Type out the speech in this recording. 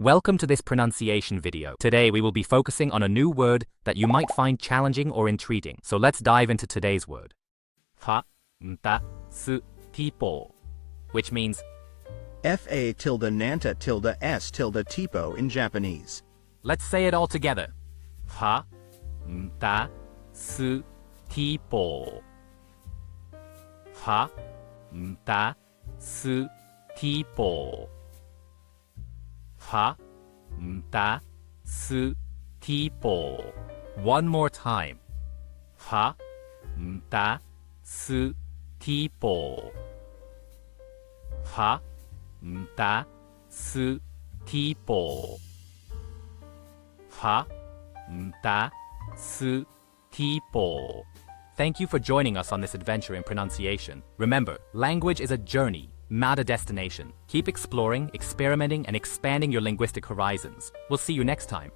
Welcome to this pronunciation video. Today we will be focusing on a new word that you might find challenging or intriguing. So let's dive into today's word. Nanta S Tipo, which means F-A tilde Nanta tilde S tilde Tipo in Japanese. Let's say it all together. Nanta S Tipo. Nanta S Tipo. Nanta S Tipo. One more time. Nanta S Tipo. Nanta S Tipo. Nanta S Tipo. Thank you for joining us on this adventure in pronunciation. Remember, language is a journey, not a destination. Keep exploring, experimenting, and expanding your linguistic horizons. We'll see you next time.